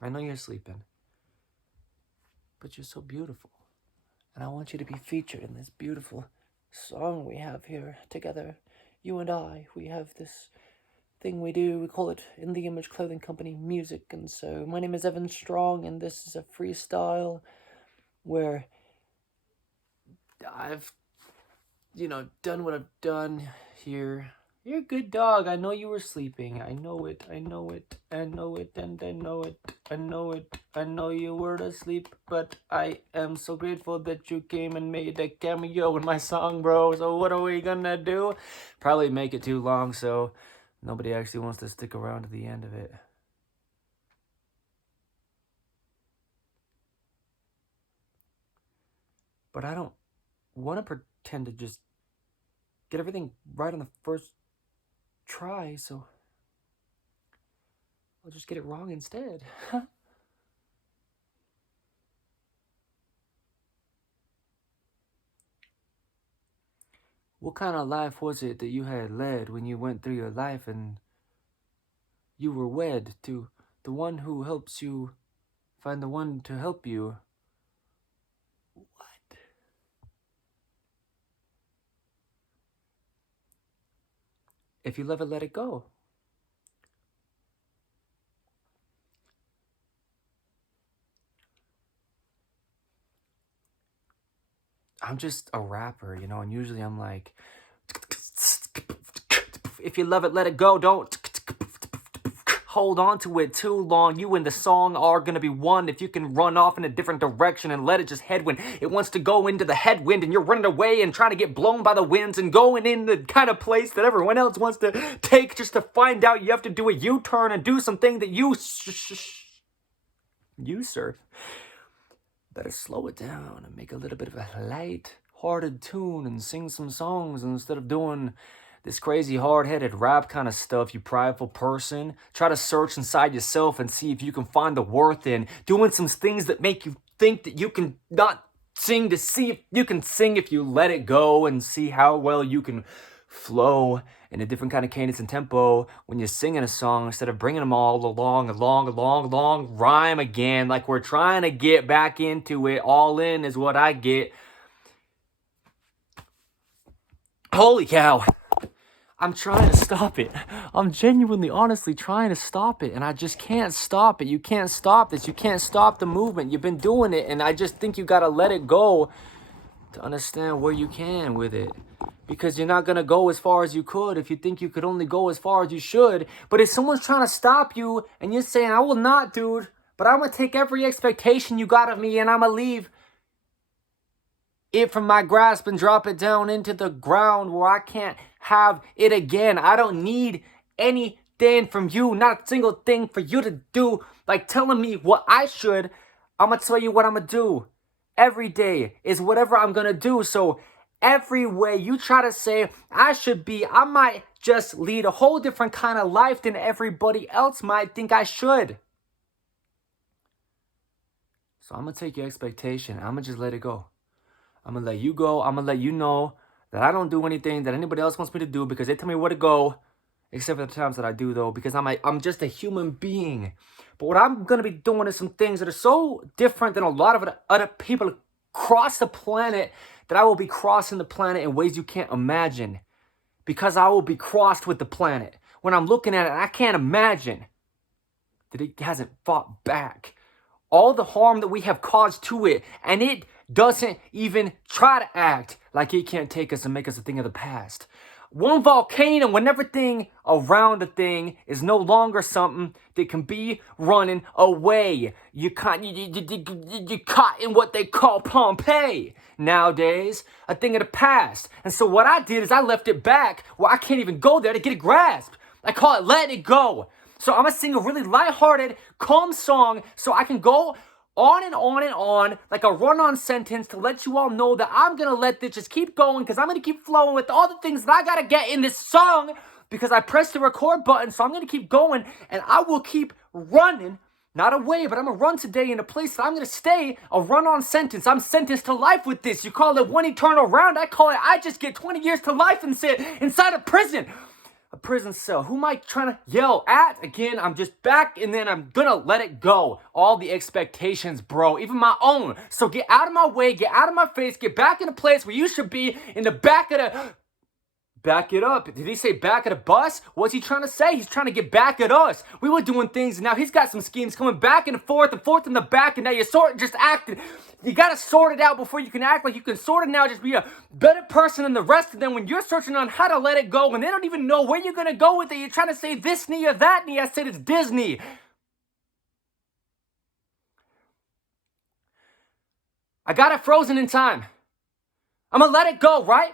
I know you're sleeping, but you're so beautiful. And I want you to be featured in this beautiful song we have here together. You and I, we have this thing we do. We call it In the Image Clothing Company Music. And so my name is Evan Strong, and this is a freestyle where I've, done what I've done here. You're a good dog. I know you were sleeping. I know it. I know it. I know it. And I know it. I know it. I know you were asleep. But I am so grateful that you came and made a cameo in my song, bro. So what are we gonna do? Probably make it too long so nobody actually wants to stick around to the end of it. But I don't want to pretend to just get everything right on the first try, so I'll just get it wrong instead. What kind of life was it that you had led when you went through your life and you were wed to the one who helps you find the one to help you? What? If you love it, let it go. I'm just a rapper, and usually I'm like, if you love it, let it go. Don't hold on to it too long. You and the song are gonna be one if you can run off in a different direction and let it just head when it wants to go into the headwind, and you're running away and trying to get blown by the winds and going in the kind of place that everyone else wants to take just to find out you have to do a U-turn and do something that you surf. Better slow it down and make a little bit of a light-hearted tune and sing some songs instead of doing this crazy hard-headed rap kind of stuff, you prideful person. Try to search inside yourself and see if you can find the worth in doing some things that make you think that you can not sing, to see if you can sing if you let it go, and see how well you can flow in a different kind of cadence and tempo when you're singing a song instead of bringing them all along, long rhyme again, like we're trying to get back into it. All in is what I get. Holy cow. I'm trying to stop it. I'm genuinely, honestly trying to stop it, and I just can't stop it. You can't stop this. You can't stop the movement. You've been doing it, and I just think you gotta let it go to understand where you can with it. Because you're not going to go as far as you could if you think you could only go as far as you should. But if someone's trying to stop you and you're saying, I will not, dude, but I'm going to take every expectation you got of me and I'm going to leave it from my grasp and drop it down into the ground where I can't have it again. I don't need anything from you, not a single thing for you to do. Like telling me what I should, I'm going to tell you what I'm going to do. Every day is whatever I'm going to do. So every way you try to say I should be, I might just lead a whole different kind of life than everybody else might think I should. So I'm going to take your expectation. I'm going to just let it go. I'm going to let you go. I'm going to let you know that I don't do anything that anybody else wants me to do because they tell me where to go. Except for the times that I do, though, because I'm just a human being. But what I'm going to be doing is some things that are so different than a lot of other people across the planet that I will be crossing the planet in ways you can't imagine. Because I will be crossed with the planet. When I'm looking at it, I can't imagine that it hasn't fought back. All the harm that we have caused to it, and it doesn't even try to act like it can't take us and make us a thing of the past. One volcano, when everything around the thing is no longer something that can be running away. You caught in what they call Pompeii. Nowadays, a thing of the past. And so what I did is I left it back where I can't even go there to get it grasped. I call it letting it go. So I'm going to sing a really lighthearted, calm song so I can go on and on and on, like a run-on sentence to let you all know that I'm going to let this just keep going because I'm going to keep flowing with all the things that I got to get in this song because I pressed the record button, so I'm going to keep going, and I will keep running, not away, but I'm going to run today in a place that I'm going to stay, a run-on sentence. I'm sentenced to life with this. You call it one eternal round. I call it I just get 20 years to life and sit inside a prison. A prison cell. Who am I trying to yell at? Again, I'm just back, and then I'm gonna let it go. All the expectations, bro, even my own. So get out of my way, get out of my face, get back in the place where you should be, in the back of the... Back it up. Did he say back of the bus? What's he trying to say? He's trying to get back at us. We were doing things, and now he's got some schemes coming back and forth in the back, and now you're sort of just acting. You gotta sort it out before you can act like you can sort it now. Just be a better person than the rest of them when you're searching on how to let it go, and they don't even know where you're gonna go with it. You're trying to say this knee or that knee. I said it's Disney. I got it frozen in time. I'm gonna let it go, right?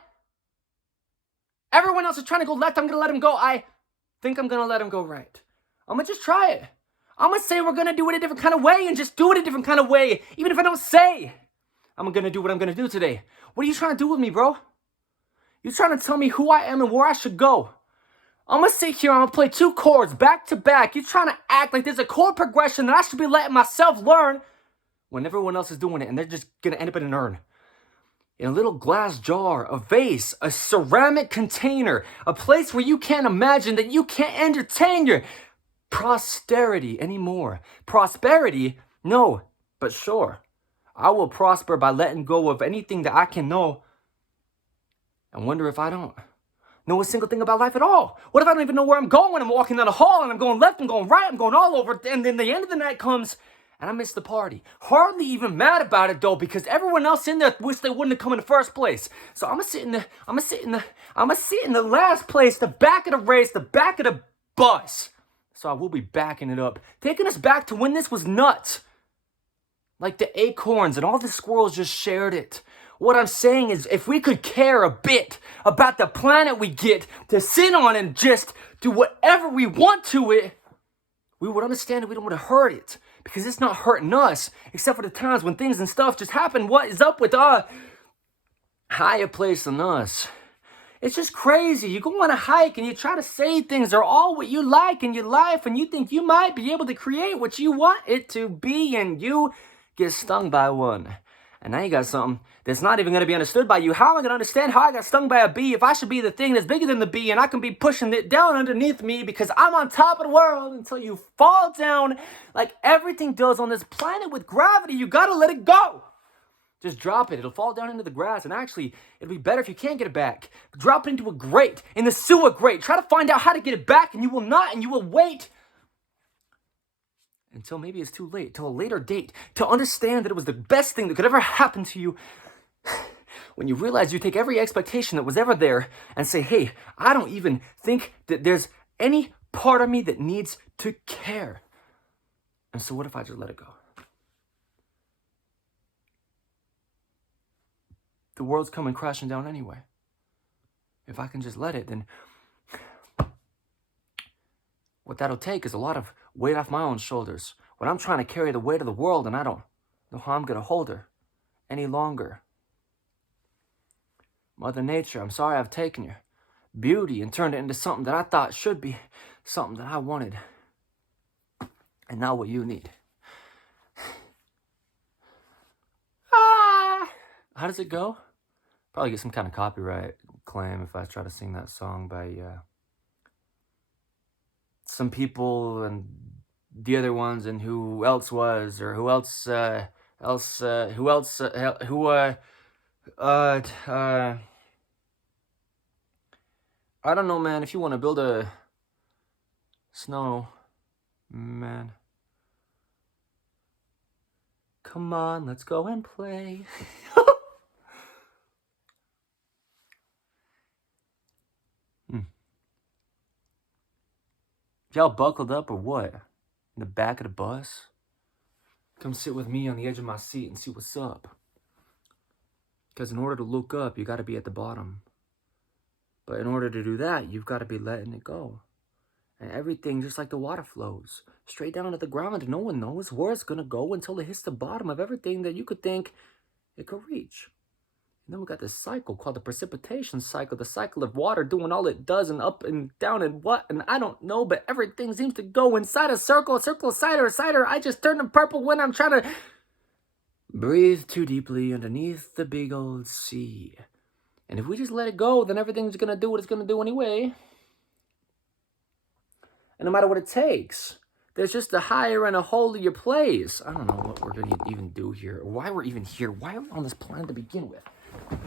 Everyone else is trying to go left. I'm going to let him go. I think I'm going to let him go right. I'm going to just try it. I'm going to say we're going to do it a different kind of way and just do it a different kind of way. Even if I don't say, I'm going to do what I'm going to do today. What are you trying to do with me, bro? You're trying to tell me who I am and where I should go. I'm going to sit here. I'm going to play 2 chords back to back. You're trying to act like there's a chord progression that I should be letting myself learn when everyone else is doing it, and they're just going to end up in an urn. In a little glass jar, a vase, a ceramic container, a place where you can't imagine that you can't entertain your posterity anymore. Prosperity? No, but sure. I will prosper by letting go of anything that I can know and wonder if I don't know a single thing about life at all. What if I don't even know where I'm going? I'm walking down a hall and I'm going left, I'm going right, I'm going all over, and then the end of the night comes and I missed the party. Hardly even mad about it though, because everyone else in there wished they wouldn't have come in the first place. So I'm gonna sit in the last place, the back of the race, the back of the bus. So I will be backing it up, taking us back to when this was nuts. Like the acorns and all the squirrels just shared it. What I'm saying is, if we could care a bit about the planet we get to sit on and just do whatever we want to it, we would understand that we don't want to hurt it. Because it's not hurting us, except for the times when things and stuff just happen. What is up with a higher place than us? It's just crazy. You go on a hike and you try to say things are all what you like in your life, and you think you might be able to create what you want it to be, and you get stung by one. And now you got something that's not even going to be understood by you. How am I going to understand how I got stung by a bee if I should be the thing that's bigger than the bee, and I can be pushing it down underneath me because I'm on top of the world until you fall down like everything does on this planet with gravity? You got to let it go. Just drop it. It'll fall down into the grass, and actually, it'll be better if you can't get it back. Drop it into a grate, in the sewer grate. Try to find out how to get it back, and you will not, and you will wait until maybe it's too late, till a later date, to understand that it was the best thing that could ever happen to you. When you realize you take every expectation that was ever there and say, hey, I don't even think that there's any part of me that needs to care. And so what if I just let it go? The world's coming crashing down anyway. If I can just let it, then what that'll take is a lot of weight off my own shoulders. When I'm trying to carry the weight of the world and I don't know how I'm going to hold her any longer. Mother Nature, I'm sorry I've taken your beauty and turned it into something that I thought should be something that I wanted, and not what you need. How does it go? Probably get some kind of copyright claim if I try to sing that song by some people and the other ones, and who else was, or who else I don't know, man. If you want to build a snow man, come on, let's go and play. Y'all buckled up or what? In the back of the bus? Come sit with me on the edge of my seat and see what's up. Because in order to look up, you got to be at the bottom. But in order to do that, you've got to be letting it go. And everything, just like the water flows, straight down to the ground, and no one knows where it's going to go until it hits the bottom of everything that you could think it could reach. And then we got this cycle called the precipitation cycle, the cycle of water doing all it does, and up and down and what, and I don't know, but everything seems to go inside a circle of cider. I just turn to purple when I'm trying to breathe too deeply underneath the big old sea. And if we just let it go, then everything's going to do what it's going to do anyway. And no matter what it takes, there's just a higher and a holier place. I don't know what we're going to even do here, or why we're even here. Why are we on this planet to begin with? Oh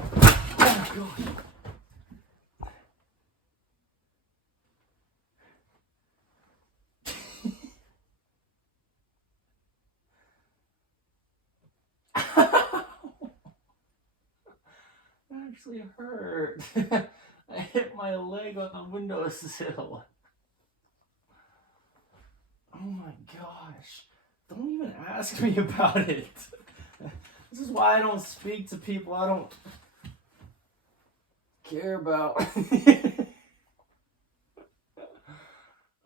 my gosh. That actually hurt. I hit my leg on the windowsill. Oh my gosh. Don't even ask me about it. This is why I don't speak to people I don't care about.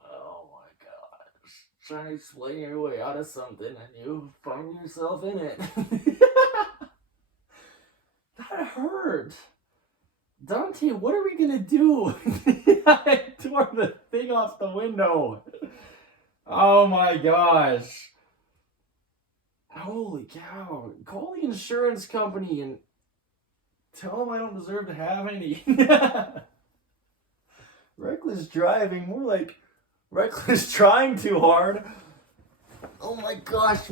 Oh my gosh. Trying to explain your way out of something and you find yourself in it. That hurt. Dante, what are we gonna do? I tore the thing off the window. Oh my gosh. Holy cow. Call the insurance company and tell them I don't deserve to have any. Reckless driving, more like reckless trying too hard. Oh my gosh,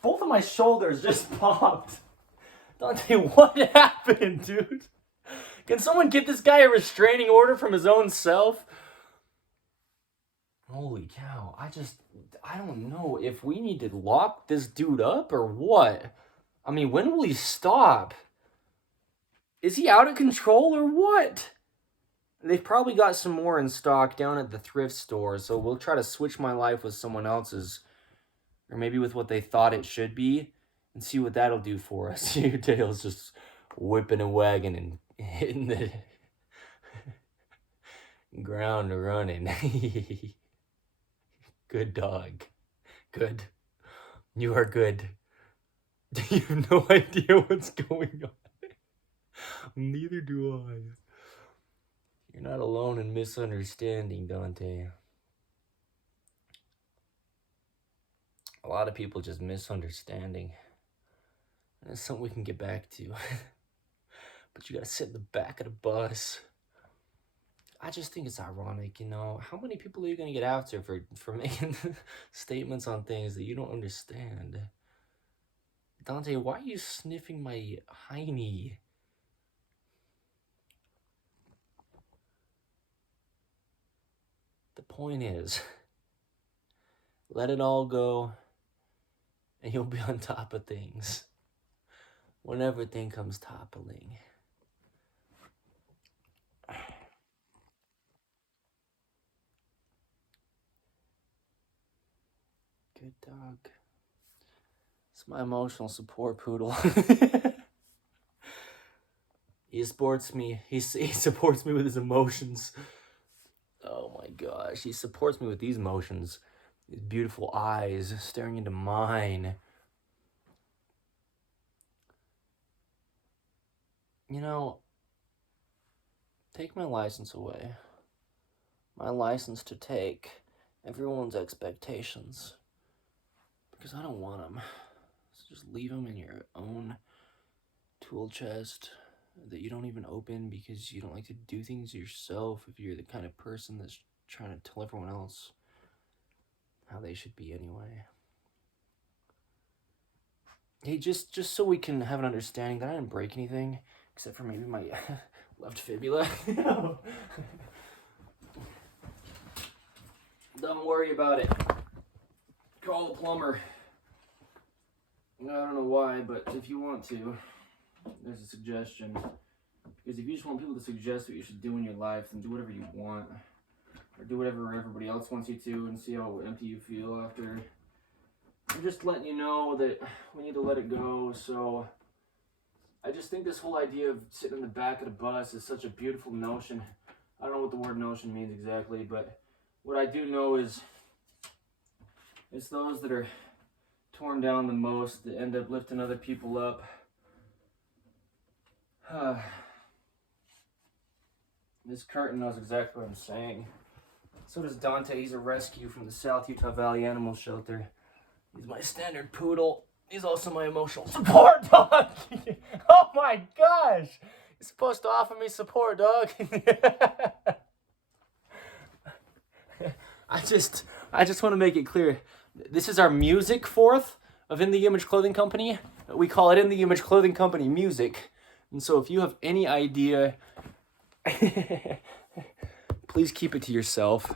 both of my shoulders just popped. Dante, what happened, dude? Can someone get this guy a restraining order from his own self? Holy cow, I don't know if we need to lock this dude up or what. I mean, when will he stop? Is he out of control or what? They've probably got some more in stock down at the thrift store, so we'll try to switch my life with someone else's, or maybe with what they thought it should be, and see what that'll do for us. Your tail's just whipping and wagging and hitting the ground running. Good dog. Good. You are good. You have no idea what's going on. Neither do I. You're not alone in misunderstanding, Dante. A lot of people just misunderstanding. And it's something we can get back to. But you gotta sit in the back of the bus. I just think it's ironic, you know. How many people are you gonna get after for making statements on things that you don't understand? Dante, why are you sniffing my hiney? The point is, let it all go, and you'll be on top of things when everything comes toppling. Good dog. It's my emotional support poodle. He supports me. He supports me with his emotions. Oh my gosh, he supports me with these emotions. His beautiful eyes staring into mine. You know, take my license away. My license to take everyone's expectations. Because I don't want them. So just leave them in your own tool chest that you don't even open because you don't like to do things yourself if you're the kind of person that's trying to tell everyone else how they should be anyway. Hey, just so we can have an understanding that I didn't break anything, except for maybe my left fibula. Don't worry about it. Call the plumber. I don't know why, but if you want to, there's a suggestion. Because if you just want people to suggest what you should do in your life, then do whatever you want. Or do whatever everybody else wants you to and see how empty you feel after. I'm just letting you know that we need to let it go. So I just think this whole idea of sitting in the back of the bus is such a beautiful notion. I don't know what the word notion means exactly, but what I do know is it's those that are torn down the most that end up lifting other people up. This curtain knows exactly what I'm saying. So does Dante. He's a rescue from the South Utah Valley Animal Shelter. He's my standard poodle. He's also my emotional support dog. Oh my gosh. You're supposed to offer me support, dog. I just want to make it clear. This is our music fourth of In the Image Clothing Company. We call it In the Image Clothing Company Music. And so if you have any idea, please keep it to yourself.